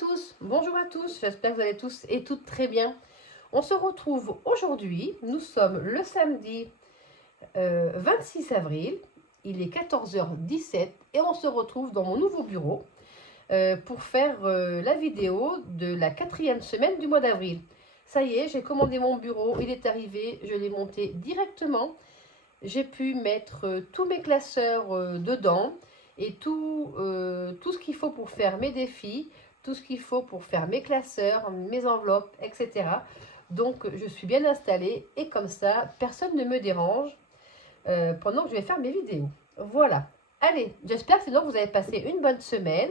tous, bonjour à tous, j'espère que vous allez tous et toutes très bien. On se retrouve aujourd'hui, nous sommes le samedi 26 avril, il est 14h17 et on se retrouve dans mon nouveau bureau pour faire la vidéo de la 4e semaine du mois d'avril. Ça y est, j'ai commandé mon bureau, il est arrivé, je l'ai monté directement. J'ai pu mettre tous mes classeurs dedans et tout ce qu'il faut pour faire mes défis, tout ce qu'il faut pour faire mes classeurs, mes enveloppes, etc. Donc je suis bien installée et comme ça, personne ne me dérange pendant que je vais faire mes vidéos. Voilà. Allez, j'espère sinon que vous avez passé une bonne semaine,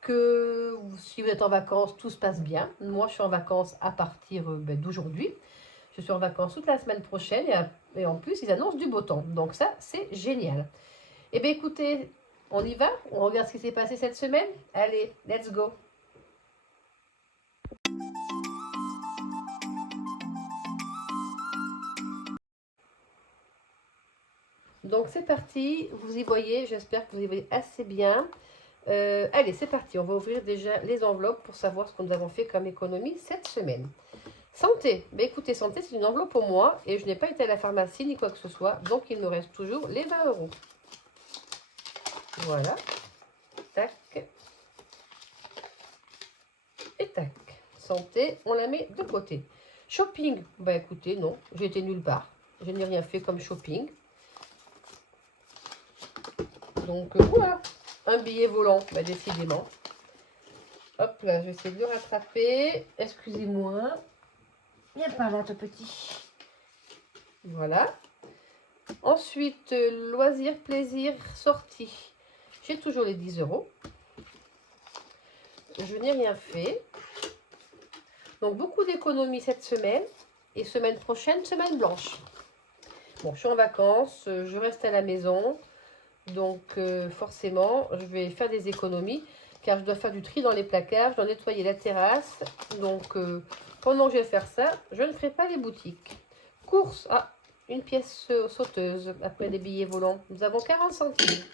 que si vous êtes en vacances, tout se passe bien. Moi, je suis en vacances à partir d'aujourd'hui. Je suis en vacances toute la semaine prochaine et en plus, ils annoncent du beau temps. Donc ça, c'est génial. Eh bien, écoutez, on y va? On regarde ce qui s'est passé cette semaine? Allez, let's go! Donc c'est parti, vous y voyez, j'espère que vous y voyez assez bien. Allez, c'est parti, on va ouvrir déjà les enveloppes pour savoir ce que nous avons fait comme économie cette semaine. Santé, mais écoutez, santé, c'est une enveloppe pour moi et je n'ai pas été à la pharmacie ni quoi que ce soit, donc il me reste toujours les 20 euros. Voilà, tac, et tac. Santé, on la met de côté. Shopping, bah écoutez, non, j'ai été nulle part. Je n'ai rien fait comme shopping. Donc voilà, un billet volant, bah décidément. Hop là, je vais essayer de le rattraper. Excusez-moi. Viens par là, tout petit. Voilà. Ensuite, loisirs, plaisir, sortie. J'ai toujours les 10 euros. Je n'ai rien fait. Donc, beaucoup d'économies cette semaine. Et semaine prochaine, semaine blanche. Bon, je suis en vacances. Je reste à la maison. Donc, forcément, je vais faire des économies. Car je dois faire du tri dans les placards. Je dois nettoyer la terrasse. Donc, pendant que je vais faire ça, je ne ferai pas les boutiques. Course. Ah, une pièce sauteuse après des billets volants. Nous avons 40 centimes.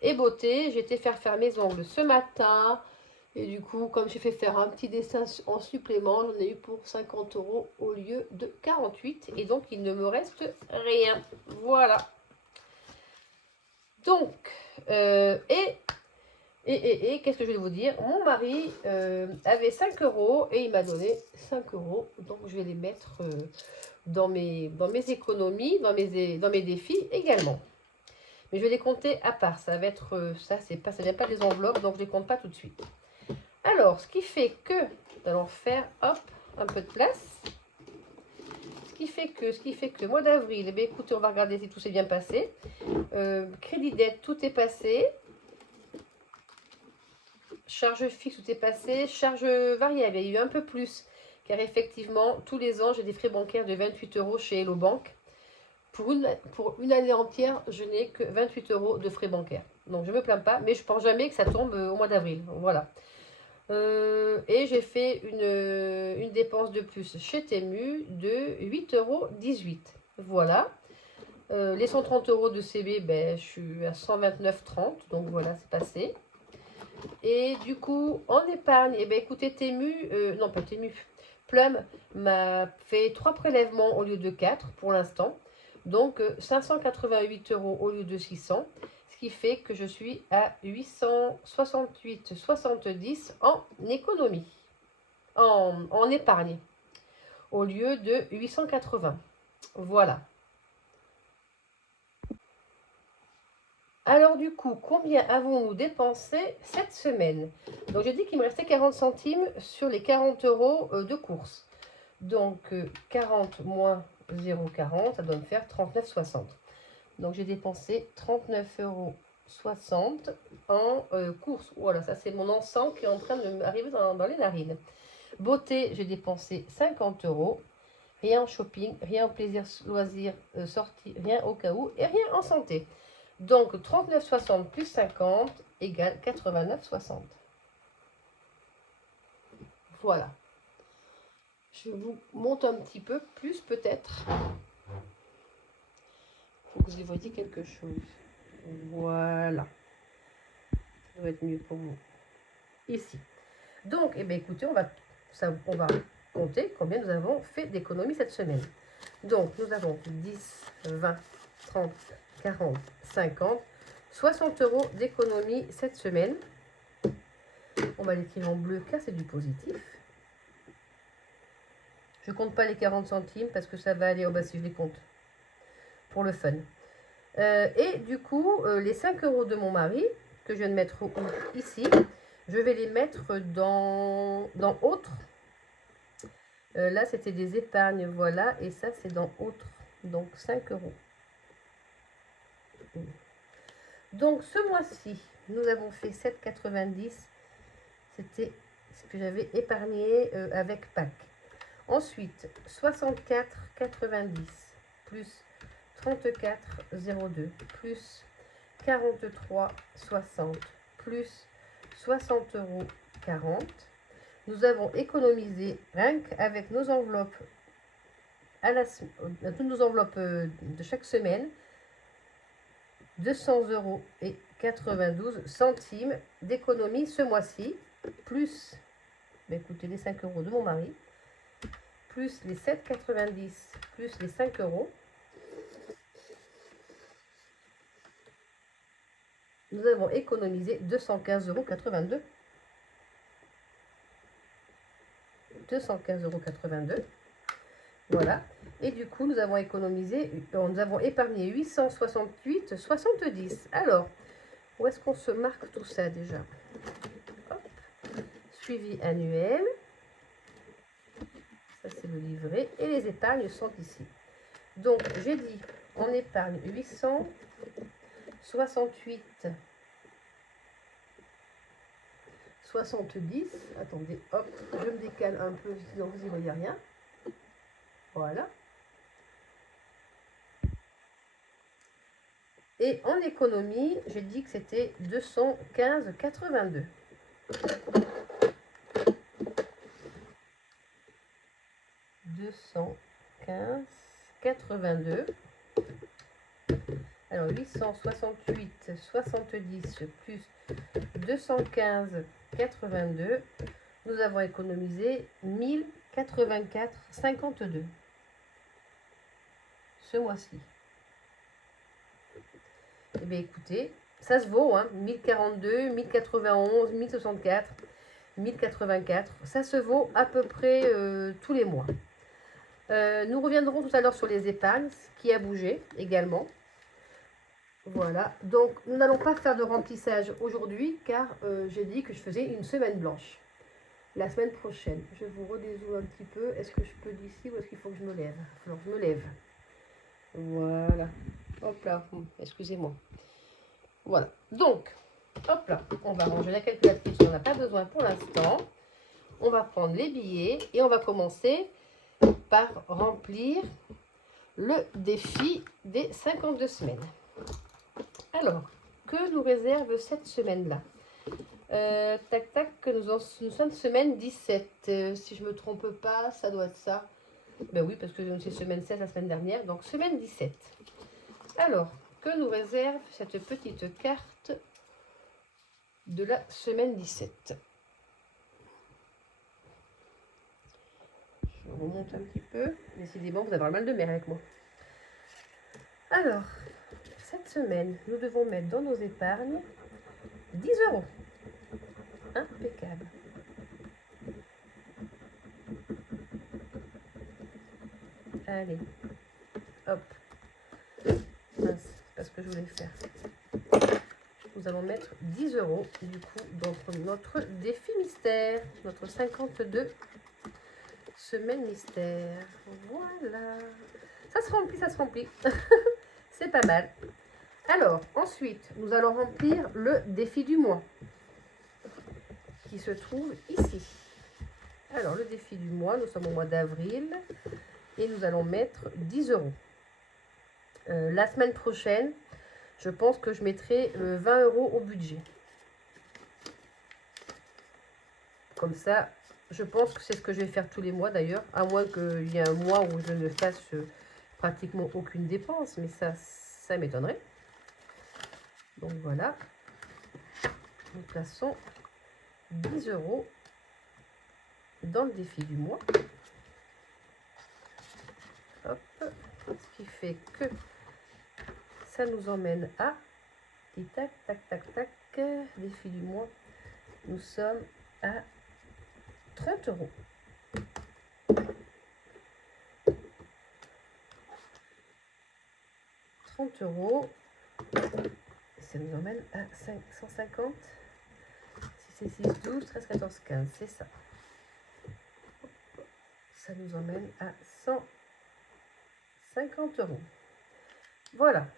Et beauté, j'ai été faire mes ongles ce matin. Et du coup, comme j'ai fait faire un petit dessin en supplément, j'en ai eu pour 50 euros au lieu de 48. Et donc, il ne me reste rien. Voilà. Donc, qu'est-ce que je vais vous dire? Mon mari avait 5 euros et il m'a donné 5 euros. Donc, je vais les mettre dans mes économies, dans mes défis également. Mais je vais les compter à part. Ça va être ça vient pas des enveloppes, donc je les compte pas tout de suite. Alors, ce qui fait que nous allons faire hop un peu de place. Ce qui fait que mois d'avril, eh bien, écoutez, on va regarder si tout s'est bien passé. Crédit dette, tout est passé. Charge fixe, tout est passé. Charge variable, il y a eu un peu plus. Car effectivement, tous les ans, j'ai des frais bancaires de 28 euros chez Hello Bank. Pour une année entière, je n'ai que 28 euros de frais bancaires. Donc, je ne me plains pas, mais je ne pense jamais que ça tombe au mois d'avril. Voilà. Et j'ai fait une dépense de plus chez Temu de 8,18 euros. Voilà. Les 130 euros de CB, ben, je suis à 129,30. Donc, voilà, c'est passé. Et du coup, en épargne, eh ben, écoutez, non pas Temu, Plum m'a fait 3 prélèvements au lieu de 4 pour l'instant. Donc 588 euros au lieu de 600, ce qui fait que je suis à 868,70 en économie, en épargne, au lieu de 880. Voilà. Alors du coup, combien avons-nous dépensé cette semaine? Donc j'ai dit qu'il me restait 40 centimes sur les 40 euros de course. Donc 40 moins 0,40, ça doit me faire 39,60. Donc j'ai dépensé 39,60 euros en course. Voilà, ça c'est mon encens qui est en train de m'arriver dans les narines. Beauté, j'ai dépensé 50 euros. Rien en shopping, rien en plaisir, loisir, sortie, rien au cas où et rien en santé. Donc 39,60 plus 50 égale 89,60. Voilà. Je vous monte un petit peu plus peut-être. Il faut que vous y voyez quelque chose. Voilà. Ça va être mieux pour vous. ici. Donc, eh bien, écoutez, on va compter combien nous avons fait d'économies cette semaine. Donc, nous avons 10, 20, 30, 40, 50, 60 € d'économie cette semaine. On va l'écrire en bleu car c'est du positif. Je ne compte pas les 40 centimes parce que ça va aller au bas si je les compte. Pour le fun. Et du coup, les 5 € de mon mari, que je viens de mettre ici, je vais les mettre dans autres. Là, c'était des épargnes, voilà. Et ça, c'est dans autres. Donc, 5 €. Donc, ce mois-ci, nous avons fait 7,90. C'était ce que j'avais épargné avec Pâques. Ensuite, 64,90 plus 34,02 plus 43,60 plus 60,40 €. Nous avons économisé rien qu'avec nos enveloppes, toutes nos enveloppes de chaque semaine, 200,92 € d'économie ce mois-ci, plus, écoutez, les 5 € de mon mari, plus les 7,90, plus les 5 €. Nous avons économisé 215,82 €. 215,82 €. Voilà. Et du coup, nous avons économisé, nous avons épargné 868,70 €. Alors, où est-ce qu'on se marque tout ça déjà? Hop. Suivi annuel. Ça, c'est le livret. Et les épargnes sont ici. Donc, j'ai dit, on épargne 868,70 €. Attendez, hop, je me décale un peu, sinon vous n'y voyez rien. Voilà. Et en économie, j'ai dit que c'était 215,82 €. 215,82 €. Alors 868,70 plus 215,82, nous avons économisé 1084,52 ce mois-ci. Eh bien écoutez, ça se vaut, hein, 1042, 1091, 1064, 1084, ça se vaut à peu près tous les mois. Nous reviendrons tout à l'heure sur les épargnes, ce qui a bougé également. Voilà, donc nous n'allons pas faire de remplissage aujourd'hui car j'ai dit que je faisais une semaine blanche. La semaine prochaine, je vous redézoome un petit peu. Est-ce que je peux d'ici ou est-ce qu'il faut que je me lève? Alors je me lève. Voilà. Hop là, excusez-moi. Voilà, donc, hop là, on va ranger la calculatrice, on n'en a pas besoin pour l'instant. On va prendre les billets et on va commencer par remplir le défi des 52 semaines. Alors, que nous réserve cette semaine-là? Tac, tac, que nous sommes semaine 17. Si je ne me trompe pas, ça doit être ça. Ben oui, parce que c'est semaine 16 la semaine dernière, donc semaine 17. Alors, que nous réserve cette petite carte de la semaine 17? Je remonte un petit peu. Décidément, vous avez le mal de mer avec moi. Alors, cette semaine, nous devons mettre dans nos épargnes 10 €. Impeccable. Allez, hop. Mince, c'est pas ce que je voulais faire. Nous allons mettre 10 € du coup dans notre défi mystère, notre 52 semaines mystère. Voilà. Ça se remplit, ça se remplit. C'est pas mal. Alors, ensuite, nous allons remplir le défi du mois qui se trouve ici. Alors, le défi du mois, nous sommes au mois d'avril et nous allons mettre 10 €. La semaine prochaine, je pense que je mettrai 20 € au budget. Comme ça, je pense que c'est ce que je vais faire tous les mois d'ailleurs, à moins qu'il y ait un mois où je ne fasse pratiquement aucune dépense, mais ça m'étonnerait. Donc voilà, nous plaçons 10 € dans le défi du mois. Hop, ce qui fait que ça nous emmène à, et tac, tac, tac, tac, défi du mois, nous sommes à 30 €. Ça nous emmène à 550. 6 et 6, 12, 13, 14, 15, c'est ça. Ça nous emmène à 150 €. Voilà.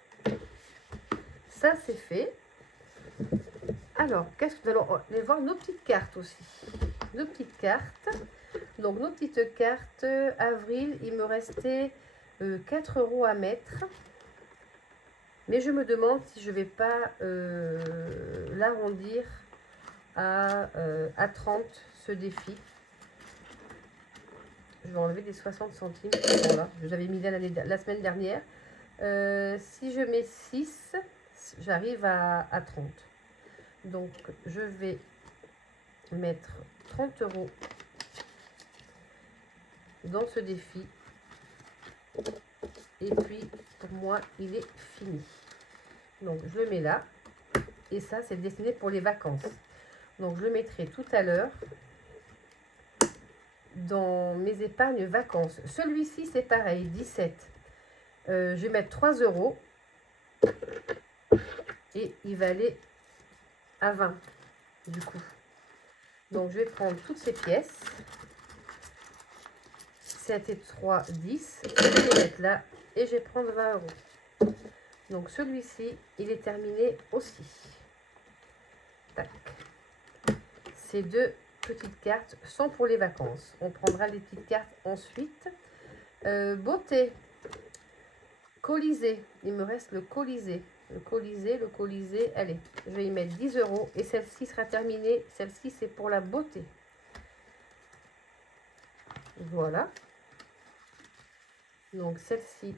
Ça, c'est fait. Alors, qu'est-ce que nous allons aller voir nos petites cartes aussi. Nos petites cartes. Donc, nos petites cartes, avril, il me restait 4 € à mettre. Mais je me demande si je ne vais pas l'arrondir à 30, ce défi. Je vais enlever des 60 centimes. Voilà, j'avais mis la semaine dernière. Si je mets 6, j'arrive à 30. Donc, je vais mettre 30 € dans ce défi. Et puis, pour moi, il est fini. Donc, je le mets là. Et ça, c'est destiné pour les vacances. Donc, je le mettrai tout à l'heure dans mes épargnes vacances. Celui-ci, c'est pareil, 17. Je vais mettre 3 € et il va aller à 20 du coup. Donc, je vais prendre toutes ces pièces. 7 et 3, 10. Je vais les mettre là et je vais prendre 20 €. Donc, celui-ci, il est terminé aussi. Tac. Ces deux petites cartes sont pour les vacances. On prendra les petites cartes ensuite. Beauté. Colisée. Il me reste le Colisée. Le Colisée. Allez, je vais y mettre 10 € et celle-ci sera terminée. Celle-ci, c'est pour la beauté. Voilà. Donc, celle-ci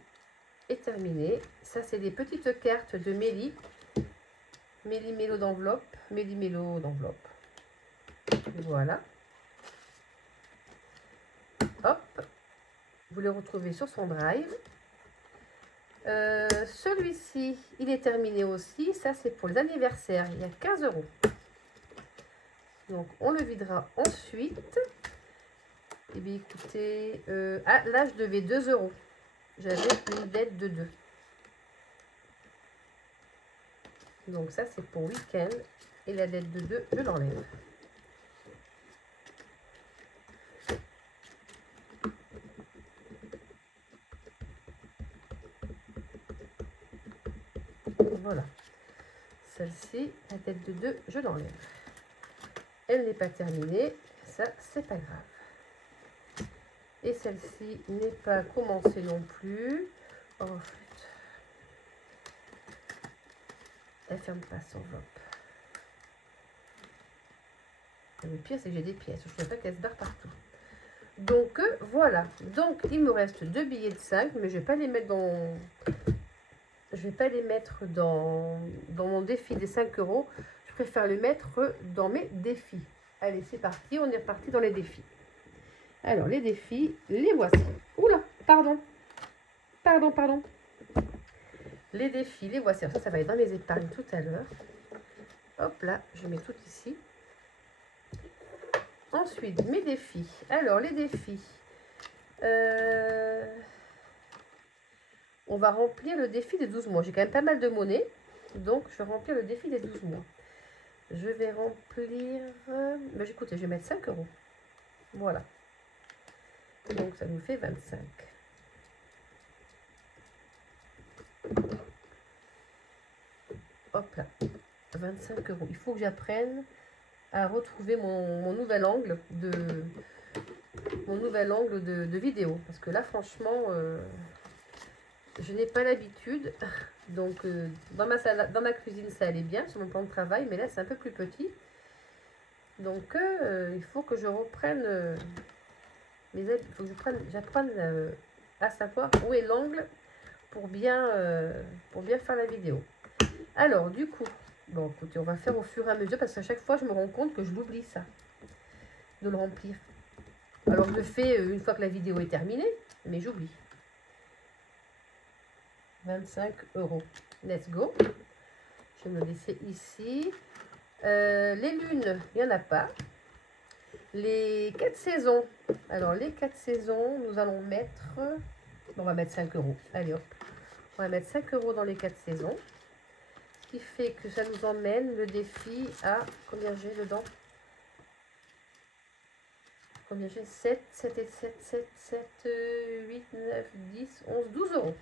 est terminée. Ça, c'est des petites cartes de Mélie. Mélie-Mélo d'enveloppe. Mélie-Mélo d'enveloppe. Voilà. Hop. Vous les retrouvez sur son drive. Celui-ci, il est terminé aussi. Ça, c'est pour les anniversaires. Il y a 15 €. Donc, on le videra ensuite. Et bien, écoutez, là, je devais 2 €. J'avais une dette de 2. Donc, ça, c'est pour week-end. Et la dette de 2, je l'enlève. Voilà. Celle-ci, la dette de 2, je l'enlève. Elle n'est pas terminée. Ça, c'est pas grave. Et celle-ci n'est pas commencée non plus. Oh, elle ferme pas son enveloppe. Le pire, c'est que j'ai des pièces. Je ne voudrais pas qu'elle se barre partout. Donc, voilà. Donc, il me reste 2 billets de 5, mais je ne vais pas les mettre dans... Je vais pas les mettre dans mon défi des 5 €. Je préfère les mettre dans mes défis. Allez, c'est parti. On est reparti dans les défis. Alors, les défis, les voici. Oula, pardon. Pardon. Les défis, les voici. Alors ça va être dans mes épargnes tout à l'heure. Hop là, je mets tout ici. Ensuite, mes défis. Alors, les défis. On va remplir le défi des 12 mois. J'ai quand même pas mal de monnaie. Donc, je vais remplir le défi des 12 mois. Je vais remplir... Ben, écoutez, je vais mettre 5 €. Voilà. Donc, ça nous fait 25. Hop là. 25 €. Il faut que j'apprenne à retrouver mon nouvel angle de vidéo. Parce que là, franchement, je n'ai pas l'habitude. Donc, dans ma cuisine, ça allait bien sur mon plan de travail. Mais là, c'est un peu plus petit. Donc, il faut que je reprenne mes aides. Il faut que j'apprenne à savoir où est l'angle pour bien faire la vidéo. Alors, du coup, Bon, écoutez, on va faire au fur et à mesure parce qu'à chaque fois, je me rends compte que je l'oublie ça, de le remplir. Alors, je le fais une fois que la vidéo est terminée, mais j'oublie. 25 €. Let's go. Je vais me laisser ici. Les lunes, il n'y en a pas. Les 4 saisons. Alors, les 4 saisons, nous allons mettre... On va mettre 5 €. Allez, hop. On va mettre 5 € dans les 4 saisons. Ce qui fait que ça nous emmène le défi à... Combien j'ai dedans? Combien j'ai? 7, 7 et 7, 7, 7, 8, 9, 10, 11, 12 €.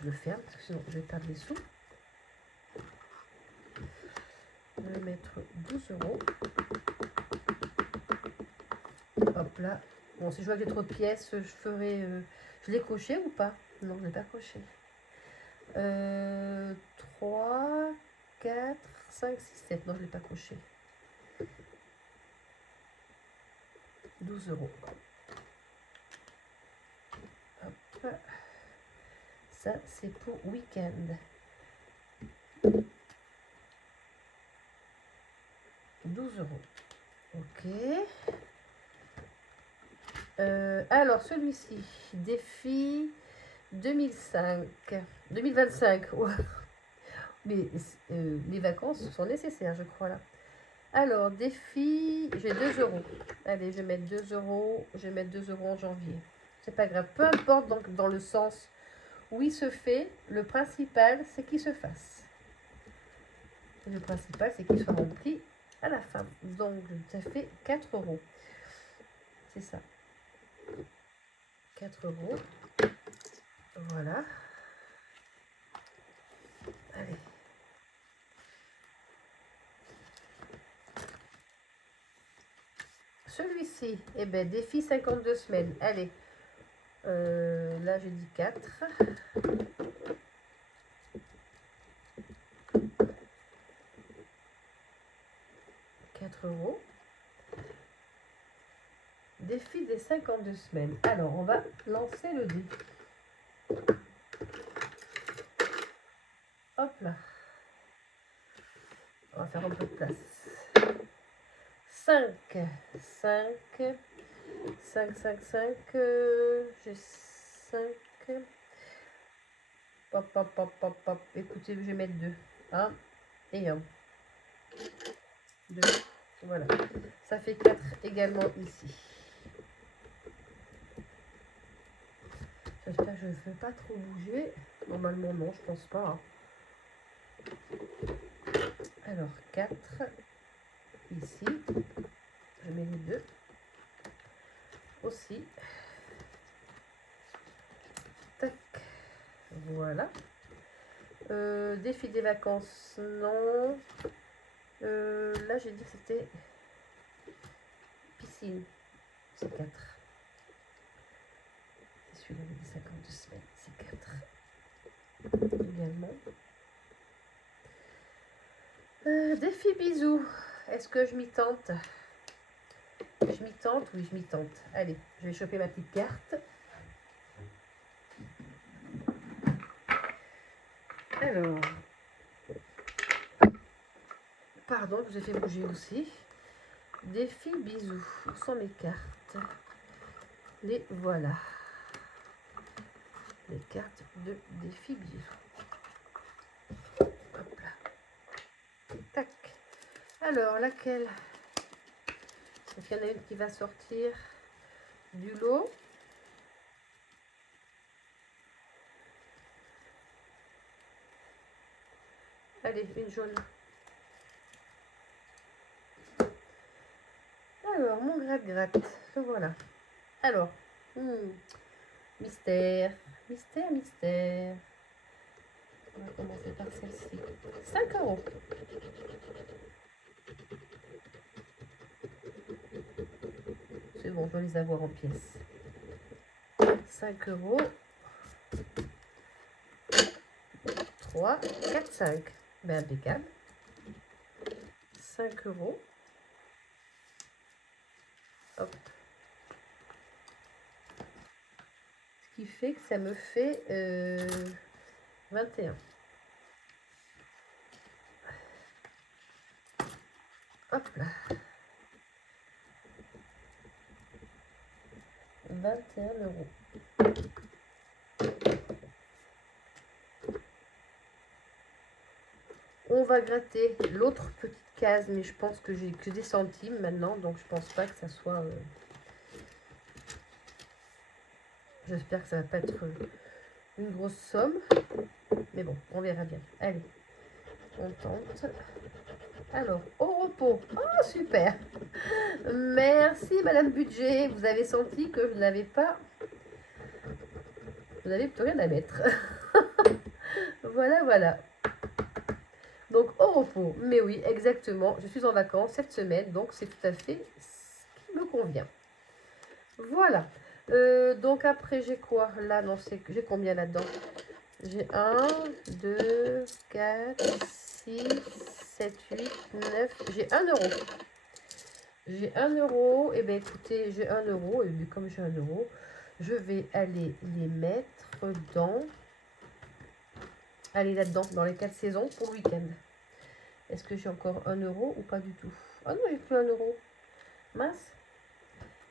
Je le ferme parce que sinon je vais perdre les sous. Je vais mettre 12 €. Hop là. Bon, si je vois que j'ai trop de pièces, je ferai... je l'ai coché ou pas? Non, je ne l'ai pas coché. 3, 4, 5, 6, 7. Non, je ne l'ai pas coché. 12 €. Hop. Ça, c'est pour week-end. €12. Ok. Alors, celui-ci, défi 2005. 2025. Ouais. Mais les vacances sont nécessaires, je crois, là. Alors, défi, j'ai 2 €. Allez, je vais mettre 2 €. Je vais mettre 2 € en janvier. C'est pas grave. Peu importe donc, dans le sens où il se fait, le principal, c'est qu'il se fasse. Et le principal, c'est qu'il soit rempli à la fin. Donc, ça fait 4 €. C'est ça. 4 €. Voilà. Allez. Celui-ci, eh ben, défi 52 semaines. Allez. Là, j'ai dit 4. 4 €. Défi des 52 semaines. Alors, on va lancer le dé. Hop là. On va faire un peu de place. 5. 5. 5, 5, 5. J'ai 5. Pop, pop, pop, pop, pop. Écoutez, je vais mettre 2. 1 et 1. 2. Voilà. Ça fait 4 également ici. J'espère que je ne vais pas trop bouger. Normalement, non, je pense pas. Alors, 4 ici. Je mets les 2 aussi. Tac. Voilà. Défi des vacances, non. Là, j'ai dit que c'était piscine. C'est 4. C'est celui-là, des 52 semaines. C'est 4. Également. Défi bisous. Est-ce que je m'y tente? Je m'y tente? Oui, je m'y tente. Allez, je vais choper ma petite carte. Alors. Pardon, je vous ai fait bouger aussi. Défi bisous. Où sont mes cartes? Les voilà. Les cartes de défi bisous. Hop là. Tac. Alors, laquelle? Est-ce qu'il y en a une qui va sortir du lot? Allez, une jaune. Alors, mon gratte-gratte. Le voilà. Alors, mystère, mystère, mystère. On va commencer par celle-ci. 5 €. C'est bon, je dois les avoir en pièces. 5 €. 3, 4, 5. Ben, impeccable. 5 €. Hop. Ce qui fait que ça me fait 21. Hop là. 21 €. On va gratter l'autre petite case, mais je pense que j'ai que des centimes maintenant, donc je pense pas que ça soit... J'espère que ça va pas être une grosse somme, mais bon, on verra bien. Allez, on tente. Alors, au repos. Oh, super. Merci, Madame Budget. Vous avez senti que je n'avais pas... Vous n'avez plus rien à mettre. Voilà, voilà. Donc, au repos. Mais oui, exactement. Je suis en vacances cette semaine, donc c'est tout à fait ce qui me convient. Voilà. Donc, après, j'ai quoi? Là, non, j'ai combien là-dedans? J'ai 1, 2, 4, 6, 7, 8, 9. J'ai 1 euro. J'ai 1 euro. Eh bien, écoutez, j'ai 1 euro. Et puis, comme j'ai 1 euro, je vais aller les mettre dans... Allez, là-dedans, dans les 4 saisons pour le week-end. Est-ce que j'ai encore 1 euro ou pas du tout? Ah non, j'ai plus 1 euro. Mince.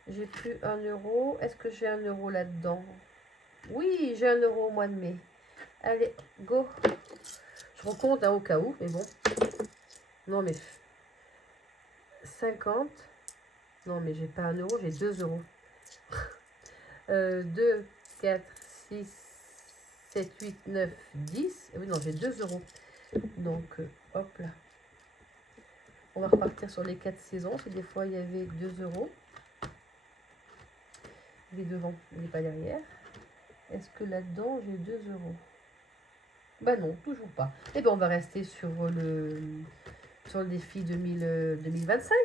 J'ai plus 1 euro. Est-ce que j'ai 1 euro là-dedans? Oui, j'ai 1 euro au mois de mai. Allez, go. Je recompte hein, au cas où, mais bon. Non, mais 50. Non, mais j'ai pas 1 euro, j'ai 2 euros. 2, 4, 6, 7, 8, 9, 10. Oui, non, j'ai 2 euros. Donc, hop là. On va repartir sur les 4 saisons. Si des fois, il y avait 2 euros. Il est devant, il n'est pas derrière. Est-ce que là-dedans, j'ai 2 euros? Bah non, toujours pas. Et bien, on va rester sur le défi 2025.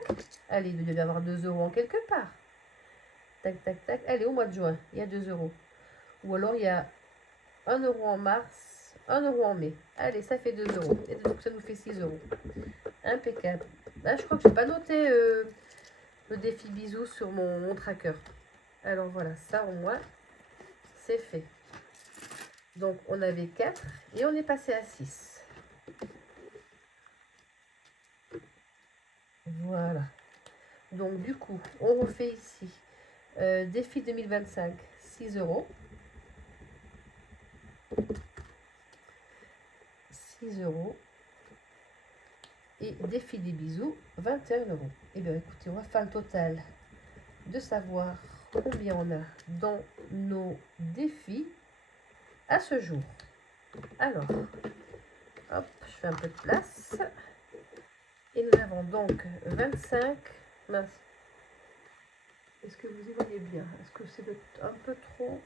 Allez, il devait y avoir 2 euros en quelque part. Tac, tac, tac. Allez, au mois de juin, il y a 2 euros. Ou alors, il y a 1 euro en mars, 1 euro en mai. Allez, ça fait 2 euros. Et donc, ça nous fait 6 euros. Impeccable. Là, je crois que je n'ai pas noté le défi bisous sur mon tracker. Alors, voilà, ça au moins, c'est fait. Donc, on avait 4 et on est passé à 6. Voilà. Donc, du coup, on refait ici. Défi 2025, 6 euros. 6 euros. Et défi des bisous, 21 euros. Eh bien, écoutez, on va faire le total de savoir combien on a dans nos défis à ce jour. Alors, hop, je fais un peu de place. Et nous avons donc 25. Mince. Est-ce que vous y voyez bien? Est-ce que c'est un peu trop?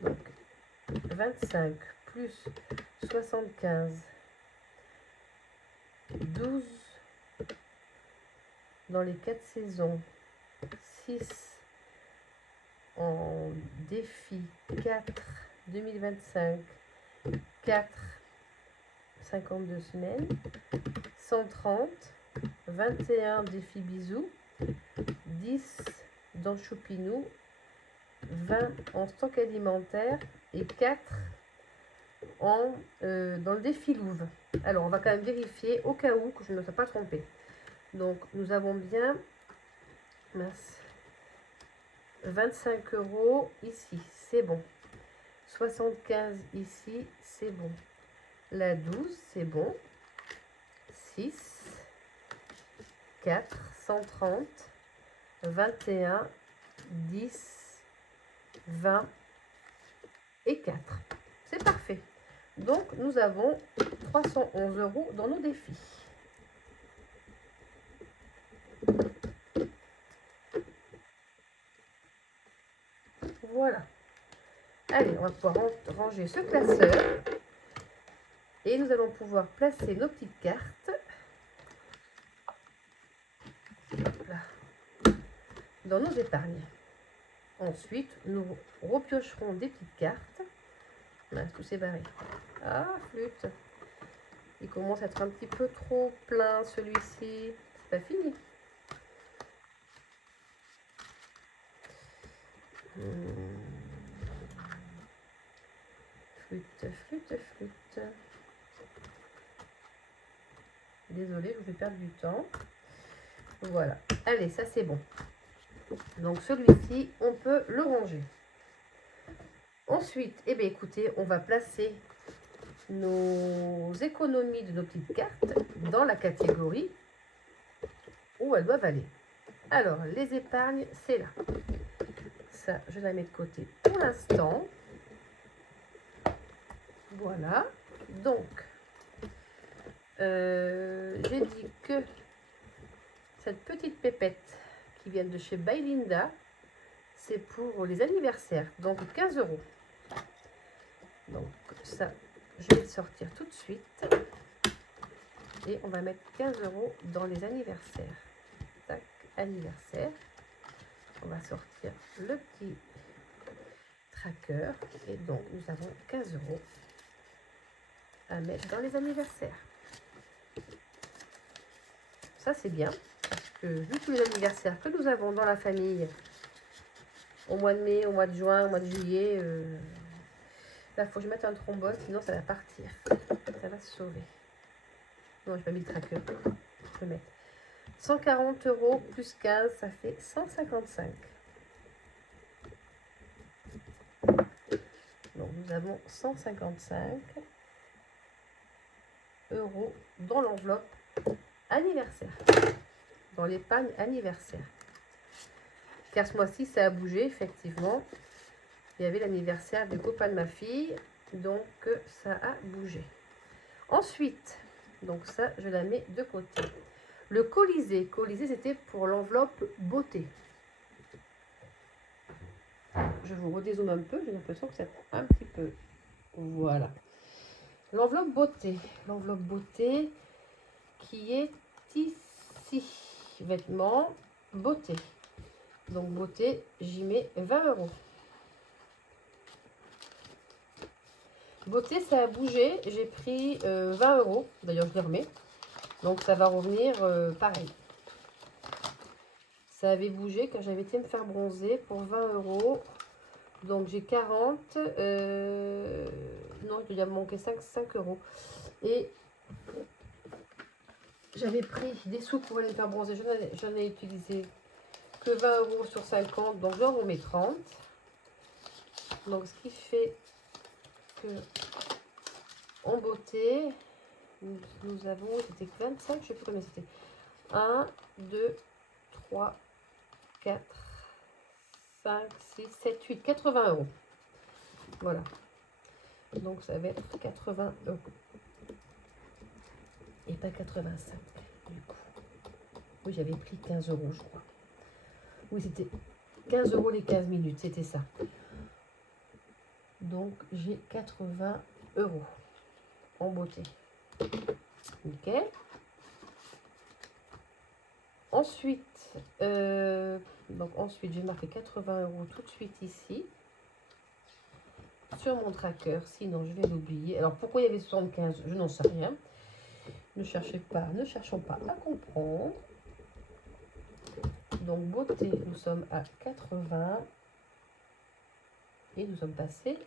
Donc, 25 plus 75, 12 dans les 4 saisons, 6 en défi, 4 2025, 4 52 semaines, 130, 21 défi bisous, 10 dans Choupinou, 20 en stock alimentaire et 4 dans le défi Louvre. Alors, on va quand même vérifier au cas où que je ne me sois pas trompée. Donc, nous avons bien 25 euros ici, c'est bon. 75 ici, c'est bon. La 12, c'est bon. 6, 4, 130, 21, 10, 20 et 4. C'est parfait. Donc, nous avons 311 euros dans nos défis. Voilà. Allez, on va pouvoir ranger ce classeur. Et nous allons pouvoir placer nos petites cartes. Hop là, dans nos épargnes. Ensuite, nous repiocherons des petites cartes. Mince, tout s'est barré. Ah, flûte. Il commence à être un petit peu trop plein, celui-ci. C'est pas fini. Flûte, flûte, flûte. Désolée, je vous fais perdre du temps. Voilà. Allez, ça c'est bon. Donc celui-ci, on peut le ranger. Ensuite, eh bien, écoutez, on va placer nos économies de nos petites cartes dans la catégorie où elles doivent aller. Alors, les épargnes, c'est là. Ça, je la mets de côté pour l'instant. Voilà. Donc, j'ai dit que cette petite pépette qui vient de chez Bylinda, c'est pour les anniversaires. Donc, 15 €. Donc, ça, je vais le sortir tout de suite. Et on va mettre 15 € dans les anniversaires. Tac, anniversaire. On va sortir le petit tracker. Et donc, nous avons 15 € à mettre dans les anniversaires. Ça, c'est bien. Parce que vu tous les anniversaires que nous avons dans la famille, au mois de mai, au mois de juin, au mois de juillet, là, il faut que je mette un trombone, sinon ça va partir. Ça va se sauver. Non, je n'ai pas mis le tracker. Je vais mettre 140 € plus 15, ça fait 155. Donc, nous avons 155 € dans l'enveloppe anniversaire, dans l'épargne anniversaire. Car ce mois-ci, ça a bougé, effectivement. Il y avait l'anniversaire du copain de ma fille, donc ça a bougé. Ensuite, donc ça, je la mets de côté. Le Colisée, c'était pour l'enveloppe beauté. Je vous redézoome un peu, j'ai l'impression que c'est un petit peu... Voilà. L'enveloppe beauté qui est ici. Vêtements, beauté. Donc beauté, j'y mets 20 €. Beauté, ça a bougé. J'ai pris 20 €. D'ailleurs, je les remets. Donc ça va revenir pareil. Ça avait bougé quand j'avais été me faire bronzer pour 20 €. Donc j'ai 40. Non, il y a manqué 5 €. Et j'avais pris des sous pour aller me faire bronzer. J'en ai utilisé que 20 € sur 50. Donc j'en remets 30. Donc ce qui fait que en beauté, nous avons, c'était 25, je ne sais plus combien c'était. 1, 2, 3, 4, 5, 6, 7, 8, 80 €. Voilà. Donc ça va être 80 €. Et pas 85 du coup. Oui, j'avais pris 15 € je crois. Oui, c'était 15 € les 15 minutes, c'était ça. Donc j'ai 80 € en beauté. Ok. Ensuite, ensuite j'ai marqué 80 € tout de suite ici. Sur mon tracker, sinon je vais l'oublier. Alors pourquoi il y avait 75, je n'en sais rien. Ne cherchons pas à comprendre. Donc beauté, nous sommes à 80 et nous sommes passés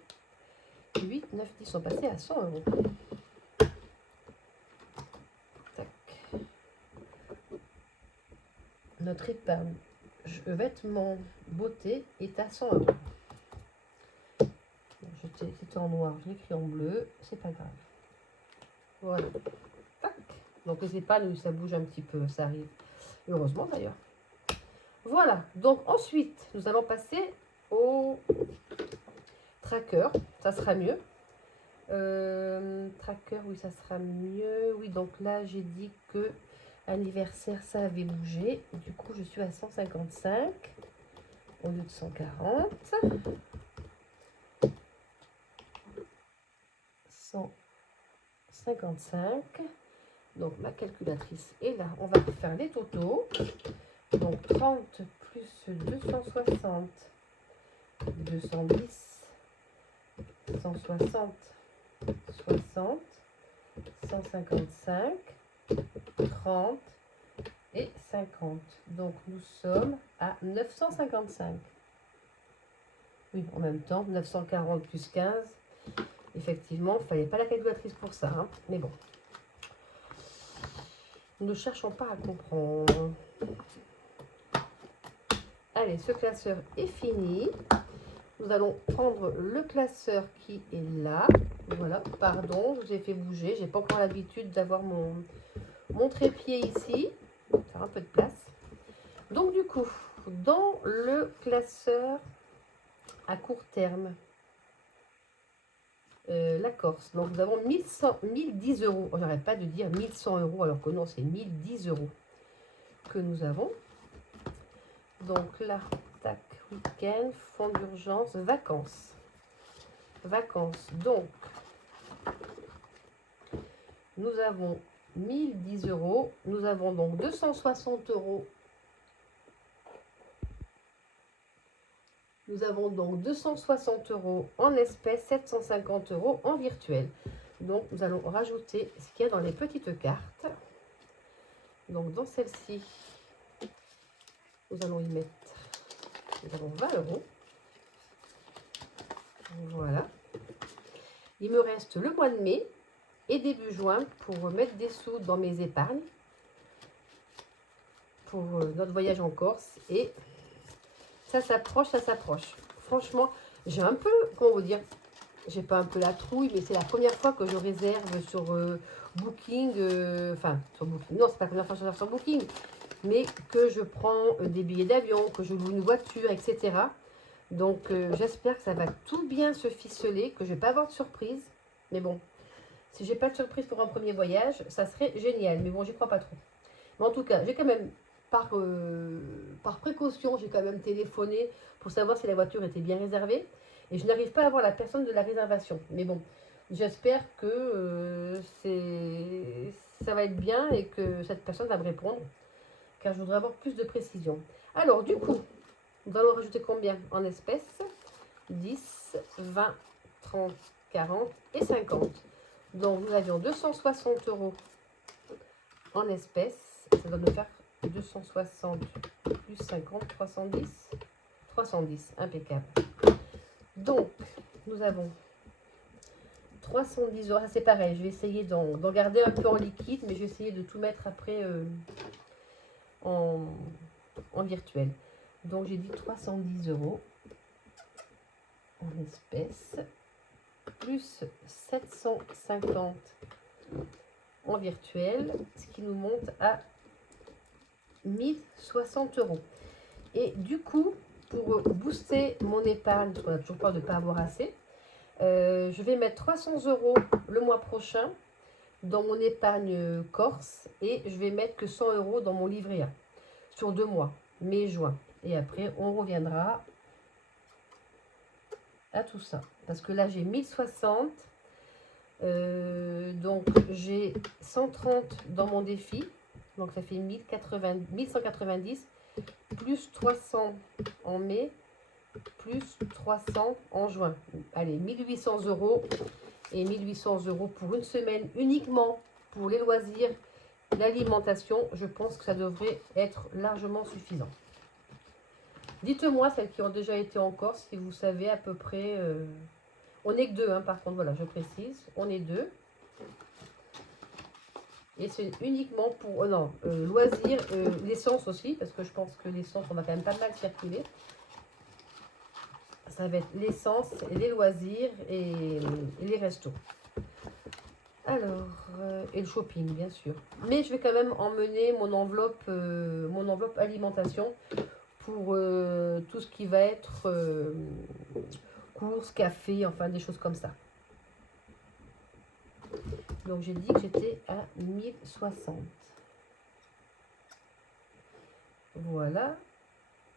8, 9, 10 sont passés à 100 €. Tac. Notre épargne vêtements beauté est à 100 €. C'était en noir, je l'ai écrit en bleu, c'est pas grave. Voilà. Tac. Donc les épargnes, ça bouge un petit peu, ça arrive. Heureusement d'ailleurs. Voilà. Donc ensuite, nous allons passer au tracker. Ça sera mieux. Tracker, oui, ça sera mieux. Oui, donc là, j'ai dit que anniversaire, ça avait bougé. Du coup, je suis à 155 au lieu de 140. 155. Donc ma calculatrice est là. On va faire les totaux. Donc 30 plus 260, 210, 160, 60, 155, 30 et 50. Donc nous sommes à 955. Oui, en même temps, 940 plus 15. Effectivement, il ne fallait pas la calculatrice pour ça, hein, mais bon. Ne cherchons pas à comprendre. Allez, ce classeur est fini. Nous allons prendre le classeur qui est là. Voilà, pardon, je vous ai fait bouger. J'ai pas encore l'habitude d'avoir mon trépied ici. Faire un peu de place. Donc du coup, dans le classeur à court terme, la Corse. Donc nous avons 1010 euros. On n'arrête pas de dire 1100 euros alors que non, c'est 1010 euros que nous avons. Donc là, tac, week-end, fonds d'urgence, vacances. Vacances. Donc, nous avons 1010 euros. Nous avons donc 260 euros. Nous avons donc 260 euros en espèces, 750 euros en virtuel. Donc, nous allons rajouter ce qu'il y a dans les petites cartes. Donc, dans celle-ci, nous allons y mettre, nous avons 20 euros. Voilà. Il me reste le mois de mai et début juin pour mettre des sous dans mes épargnes pour notre voyage en Corse. Et ça s'approche, ça s'approche. Franchement, j'ai un peu, comment vous dire, j'ai pas un peu la trouille, mais c'est la première fois que je réserve sur Booking, enfin, sur Booking, non, c'est pas la première fois que je réserve sur Booking, mais que je prends des billets d'avion, que je loue une voiture, etc. Donc, j'espère que ça va tout bien se ficeler, que je vais pas avoir de surprise. Mais bon, si j'ai pas de surprise pour un premier voyage, ça serait génial. Mais bon, j'y crois pas trop. Mais en tout cas, j'ai quand même, par précaution, j'ai quand même téléphoné pour savoir si la voiture était bien réservée. Et je n'arrive pas à avoir la personne de la réservation. Mais bon, j'espère que ça va être bien et que cette personne va me répondre. Car je voudrais avoir plus de précision. Alors, du coup, nous allons rajouter combien en espèces? 10, 20, 30, 40 et 50. Donc, nous avions 260 euros en espèces. Ça doit nous faire 260 plus 50, 310. 310, impeccable. Donc, nous avons 310 euros. Ça, c'est pareil. Je vais essayer d'en garder un peu en liquide, mais je vais essayer de tout mettre après en virtuel. Donc, j'ai dit 310 euros en espèces, plus 750 en virtuel, ce qui nous monte à 1060 euros. Et du coup, pour booster mon épargne, parce qu'on a toujours peur de ne pas avoir assez, je vais mettre 300 euros le mois prochain dans mon épargne Corse et je vais mettre que 100 euros dans mon livret A sur 2 mois, mai, juin. Et après, on reviendra à tout ça. Parce que là, j'ai 1060. Donc, j'ai 130 dans mon défi. Donc, ça fait 1190. Plus 300 en mai. Plus 300 en juin. Allez, 1800 euros. Et 1800 euros pour une semaine uniquement pour les loisirs, l'alimentation. Je pense que ça devrait être largement suffisant. Dites-moi, celles qui ont déjà été en Corse, si vous savez à peu près... On n'est que 2, hein, par contre, voilà, je précise. On est 2. Et c'est uniquement pour... non, loisirs, l'essence aussi, parce que je pense que l'essence, on va quand même pas mal circuler. Ça va être l'essence, les loisirs et les restos. Alors, et le shopping, bien sûr. Mais je vais quand même emmener mon enveloppe alimentation pour tout ce qui va être courses, café, enfin des choses comme ça. Donc j'ai dit que j'étais à 1060. Voilà.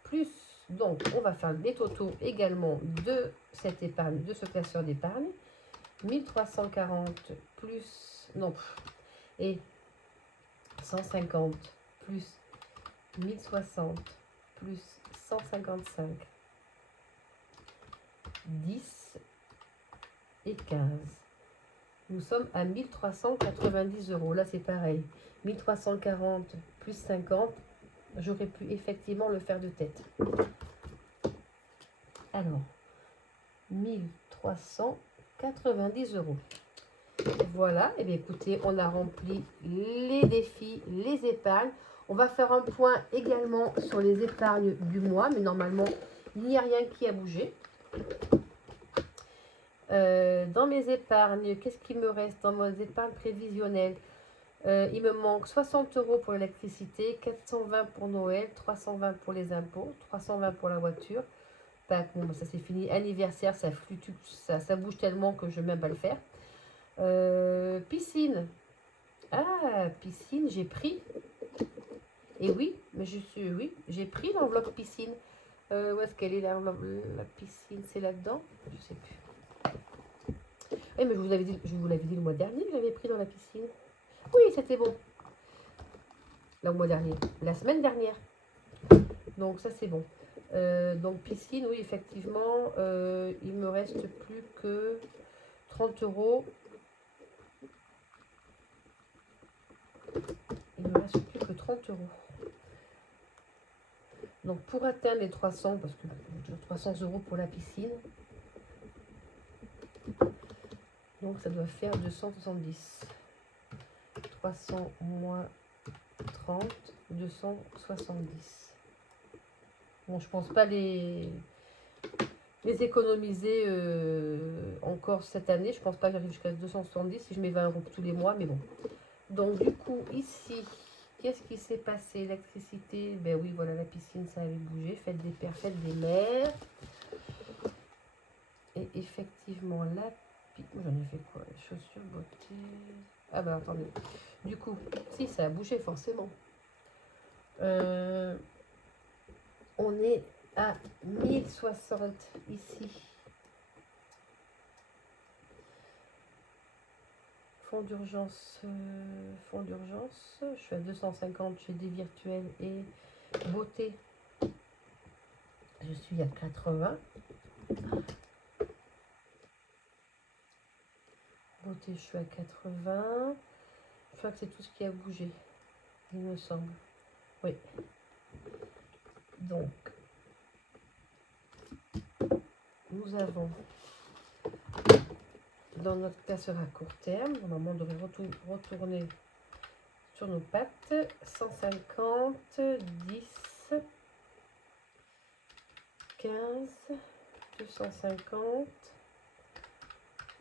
Plus, donc on va faire les totaux également de cette épargne, de ce classeur d'épargne. 1340 plus, non, et 150 plus 1060 plus 155, 10 et 15. Nous sommes à 1390 euros. Là, c'est pareil. 1340 plus 50. J'aurais pu effectivement le faire de tête. Alors, 1390 euros. Voilà, et bien écoutez, on a rempli les défis, les épargnes. On va faire un point également sur les épargnes du mois, mais normalement, il n'y a rien qui a bougé. Dans mes épargnes, qu'est-ce qui me reste dans mes épargnes prévisionnelles? Il me manque 60 € pour l'électricité, 420 pour Noël, 320 pour les impôts, 320 pour la voiture. Bon, ça c'est fini. Anniversaire, ça fluctue, ça bouge tellement que je ne vais même pas le faire. Piscine. Ah, piscine, j'ai pris. Et oui, mais oui, j'ai pris l'enveloppe piscine. Où est-ce qu'elle est la piscine? C'est là-dedans? Je sais plus. Oui, mais je vous l'avais dit le mois dernier que j'avais pris dans la piscine. Oui, c'était bon. Le mois dernier. La semaine dernière. Donc ça c'est bon. Donc piscine, oui, effectivement, il me reste plus que 30 €. Il me reste plus que 30 €. Donc pour atteindre les 300, parce que 300 € pour la piscine, donc ça doit faire 270. 300 moins 30, 270. Bon, je pense pas les économiser encore cette année. Je pense pas que j'arrive jusqu'à 270 si je mets 20 € tous les mois, mais bon. Donc du coup, ici, qu'est-ce qui s'est passé? L'électricité, ben oui, voilà, la piscine, ça avait bougé. Faites des pères, faites des mères. Et effectivement, j'en ai fait quoi? Les chaussures, beauté... Ah bah attendez. Du coup, si, ça a bougé forcément. On est à 1060 ici. Fonds d'urgence, je suis à 250 chez des virtuels et beauté. Je suis à 80. Beauté, je suis à 80. Je crois que c'est tout ce qui a bougé, il me semble. Oui. Donc, nous avons dans notre classeur à court terme, normalement on devrait retourner sur nos pattes, 150, 10, 15, 250,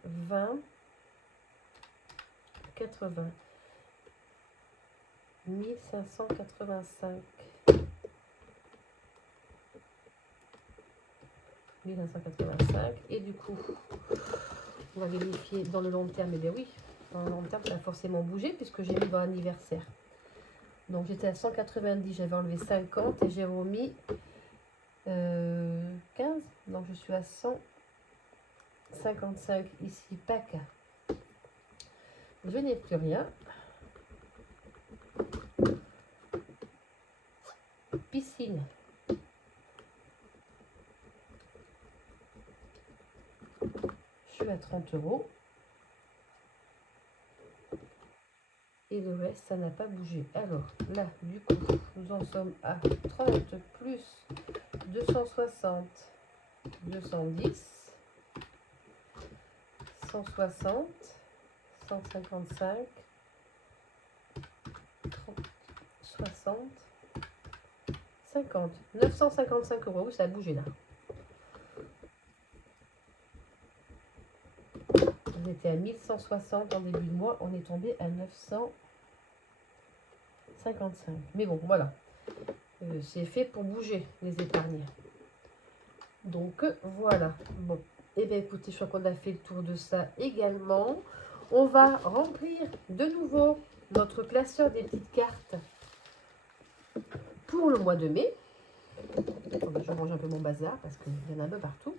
20, 80, 1585. 1585, et du coup on va vérifier dans le long terme. Et bien oui, dans le long terme ça a forcément bougé puisque j'ai mis dans l'anniversaire. Donc j'étais à 190, j'avais enlevé 50 et j'ai remis 15, donc je suis à 155 ici, PACA. Je n'ai plus rien. Piscine. Je suis à 30 €. Et le reste, ça n'a pas bougé. Alors là, du coup, nous en sommes à 30 plus 260, 210, 160, 155, 30, 60, 50, 955 €. Oui, ça a bougé là. On était à 1160 en début de mois, on est tombé à 955. Mais bon, voilà. C'est fait pour bouger les épargnes. Donc voilà. Bon, et bien écoutez, je crois qu'on a fait le tour de ça également. On va remplir de nouveau notre classeur des petites cartes pour le mois de mai. Attendez, je range un peu mon bazar parce qu'il y en a un peu partout.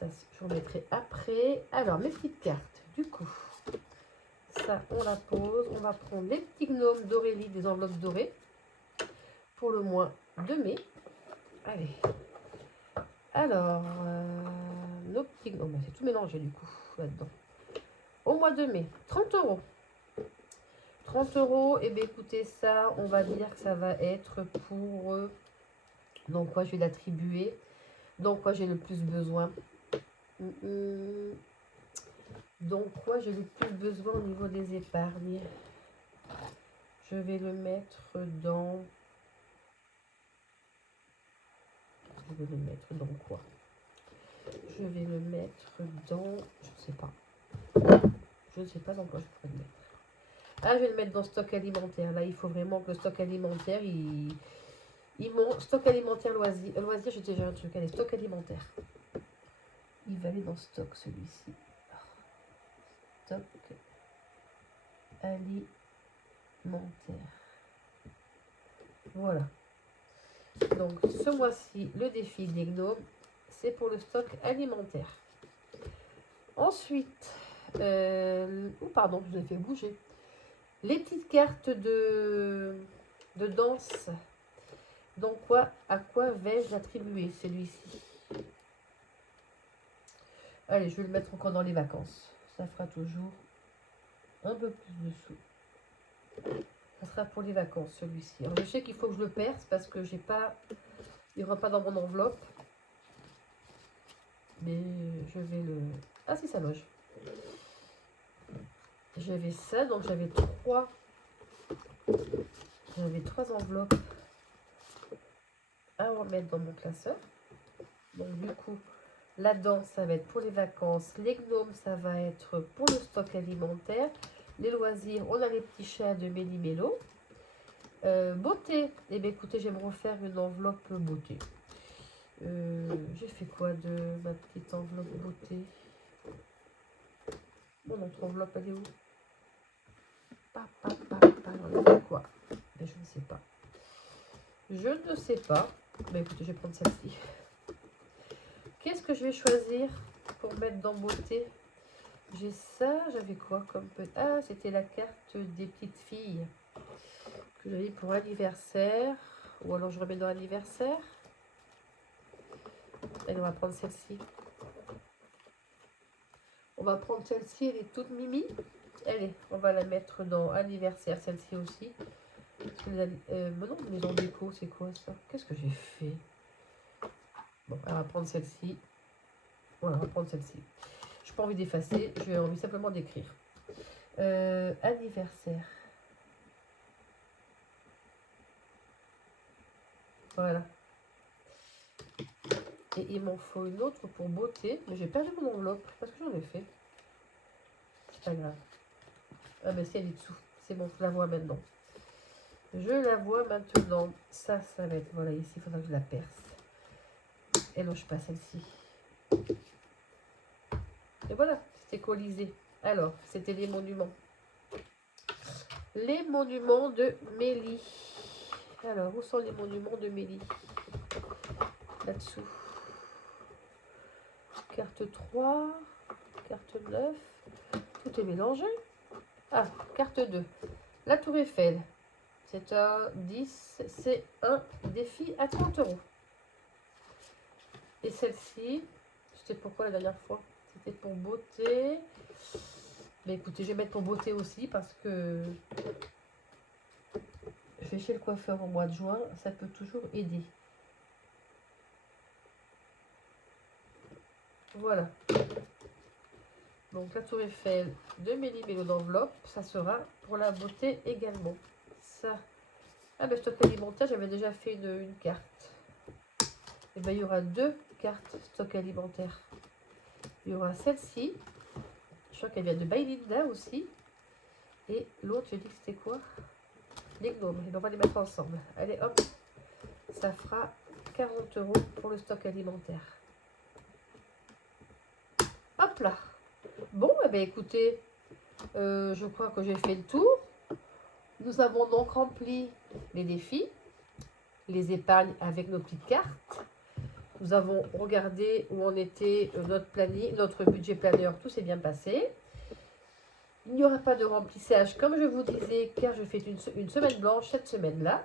Ça, je remettrai après. Alors, mes petites cartes, du coup, ça, on la pose. On va prendre les petits gnomes d'Aurélie, des enveloppes dorées, pour le mois de mai. Allez. Alors, nos petits gnomes, c'est tout mélangé du coup, là-dedans. Au mois de mai, 30 €. 30 €, et bien écoutez, ça, on va dire que ça va être pour... donc, quoi, je vais l'attribuer. Donc, quoi, j'ai le plus besoin. Donc, quoi, j'ai le plus besoin au niveau des épargnes. Je vais le mettre dans... Je vais le mettre dans quoi? Je vais le mettre dans... Je ne sais pas. Je ne sais pas dans quoi je pourrais le mettre. Ah, je vais le mettre dans stock alimentaire. Là, il faut vraiment que le stock alimentaire, il monte. Stock alimentaire loisir. Loisir, j'ai déjà un truc. Allez, stock alimentaire. Il va aller dans stock, celui-ci. Stock alimentaire. Voilà. Donc, ce mois-ci, le défi des gnomes, c'est pour le stock alimentaire. Ensuite, oh pardon, je vous ai fait bouger. Les petites cartes de danse. Donc, à quoi vais-je l'attribuer, celui-ci? Allez, je vais le mettre encore dans les vacances. Ça fera toujours un peu plus de sous. Ça sera pour les vacances, celui-ci. Alors, je sais qu'il faut que je le perce parce que j'ai pas... Il ne rentre pas dans mon enveloppe. Mais je vais le... Ah si, ça loge. J'avais ça, donc j'avais trois enveloppes à remettre dans mon classeur. Donc du coup, la danse, ça va être pour les vacances. Les gnomes, ça va être pour le stock alimentaire. Les loisirs, on a les petits chats de Méli-Mélo. Beauté, eh bien écoutez, je vais me refaire une enveloppe beauté. J'ai fait quoi de ma petite enveloppe beauté? Bon, notre enveloppe, elle est où? Quoi? Mais je ne sais pas. Je ne sais pas. Mais écoutez, je vais prendre celle-ci. Qu'est-ce que je vais choisir pour mettre dans beauté? J'ai ça, j'avais quoi comme... Ah, c'était la carte des petites filles que j'avais pour anniversaire. Ou alors je remets dans anniversaire. Allez, on va prendre celle-ci. On va prendre celle-ci, elle est toute mimi. Allez, on va la mettre dans anniversaire, celle-ci aussi. Mais non, maison déco, c'est quoi ça? Qu'est-ce que j'ai fait? Bon, on va prendre celle-ci. Voilà, on va prendre celle-ci. Je n'ai pas envie d'effacer, j'ai envie simplement d'écrire. Anniversaire. Voilà. Et il m'en faut une autre pour beauté. Mais j'ai perdu mon enveloppe. Parce que j'en ai fait. C'est pas grave. Ah ben si, elle est dessous. C'est bon, je la vois maintenant. Je la vois maintenant. Ça va être... Voilà, ici, il faudra que je la perce. Et non, je passe celle-ci. Et voilà, c'était colisé. Alors, c'était les monuments. Les monuments de Mélie. Alors, où sont les monuments de Mélie? Là-dessous. Carte 3, carte 9. Tout est mélangé. Ah, carte 2. La Tour Eiffel. C'est un 10. C'est un défi à 30 €. Et celle-ci, c'était pourquoi la dernière fois? C'était pour beauté. Mais écoutez, je vais mettre pour beauté aussi parce que je vais chez le coiffeur au mois de juin. Ça peut toujours aider. Voilà. Donc la Tour Eiffel de Méli-Mélo d'enveloppe, ça sera pour la beauté également. Ça. Ah ben stock alimentaire, j'avais déjà fait une carte. Et ben il y aura deux cartes stock alimentaire. Il y aura celle-ci. Je crois qu'elle vient de Baylinda aussi. Et l'autre, j'ai dit que c'était quoi? Les gnomes. Et ben on va les mettre ensemble. Allez hop. Ça fera 40 € pour le stock alimentaire. Hop là. Bon, eh bien, écoutez, je crois que j'ai fait le tour. Nous avons donc rempli les défis, les épargnes avec nos petites cartes. Nous avons regardé où en était notre planning, notre budget planeur, tout s'est bien passé. Il n'y aura pas de remplissage, comme je vous disais, car je fais une semaine blanche cette semaine-là.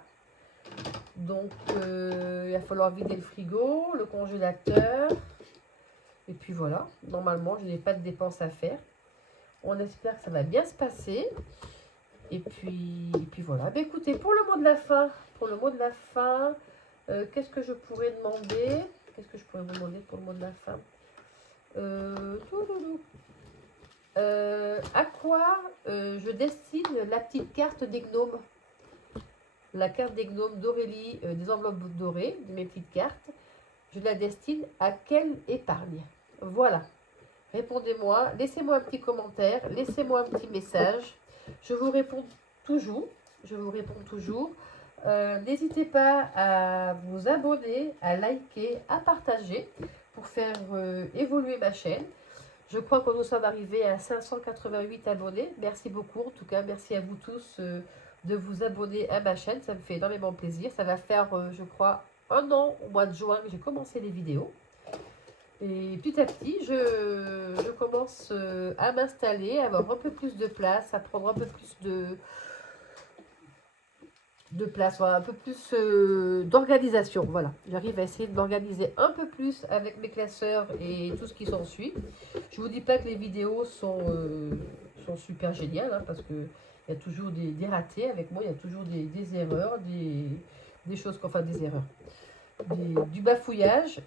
Donc, il va falloir vider le frigo, le congélateur. Et puis voilà, normalement, je n'ai pas de dépenses à faire. On espère que ça va bien se passer. Et puis voilà. Ben, écoutez, pour le mot de la fin, qu'est-ce que je pourrais demander? Qu'est-ce que je pourrais vous demander pour le mot de la fin? À quoi je destine la petite carte des gnomes? La carte des gnomes d'Aurélie, des enveloppes dorées, de mes petites cartes. Je la destine à quelle épargne? Voilà. Répondez-moi, laissez-moi un petit commentaire, laissez-moi un petit message. Je vous réponds toujours. Je vous réponds toujours. N'hésitez pas à vous abonner, à liker, à partager pour faire évoluer ma chaîne. Je crois que nous sommes arrivés à 588 abonnés. Merci beaucoup. En tout cas, merci à vous tous de vous abonner à ma chaîne. Ça me fait énormément plaisir. Ça va faire, je crois, un an au mois de juin que j'ai commencé les vidéos. Et petit à petit, je commence à m'installer, à avoir un peu plus de place, à prendre un peu plus de place, voilà, un peu plus d'organisation. Voilà, j'arrive à essayer de m'organiser un peu plus avec mes classeurs et tout ce qui s'ensuit. Je vous dis pas que les vidéos sont super géniales, hein, parce que il y a toujours des ratés avec moi, il y a toujours des erreurs, des choses, enfin des erreurs, du bafouillage.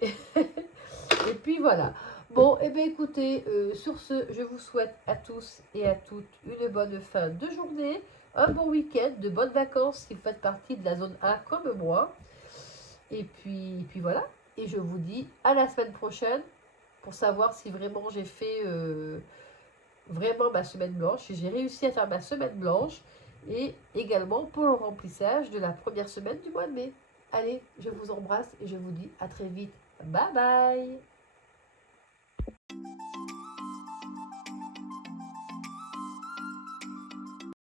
Et puis voilà. Bon, et bien écoutez, sur ce, je vous souhaite à tous et à toutes une bonne fin de journée, un bon week-end, de bonnes vacances si vous faites partie de la zone A comme moi. Et puis voilà. Et je vous dis à la semaine prochaine pour savoir si vraiment j'ai fait vraiment ma semaine blanche, si j'ai réussi à faire ma semaine blanche et également pour le remplissage de la première semaine du mois de mai. Allez, je vous embrasse et je vous dis à très vite. Bye bye!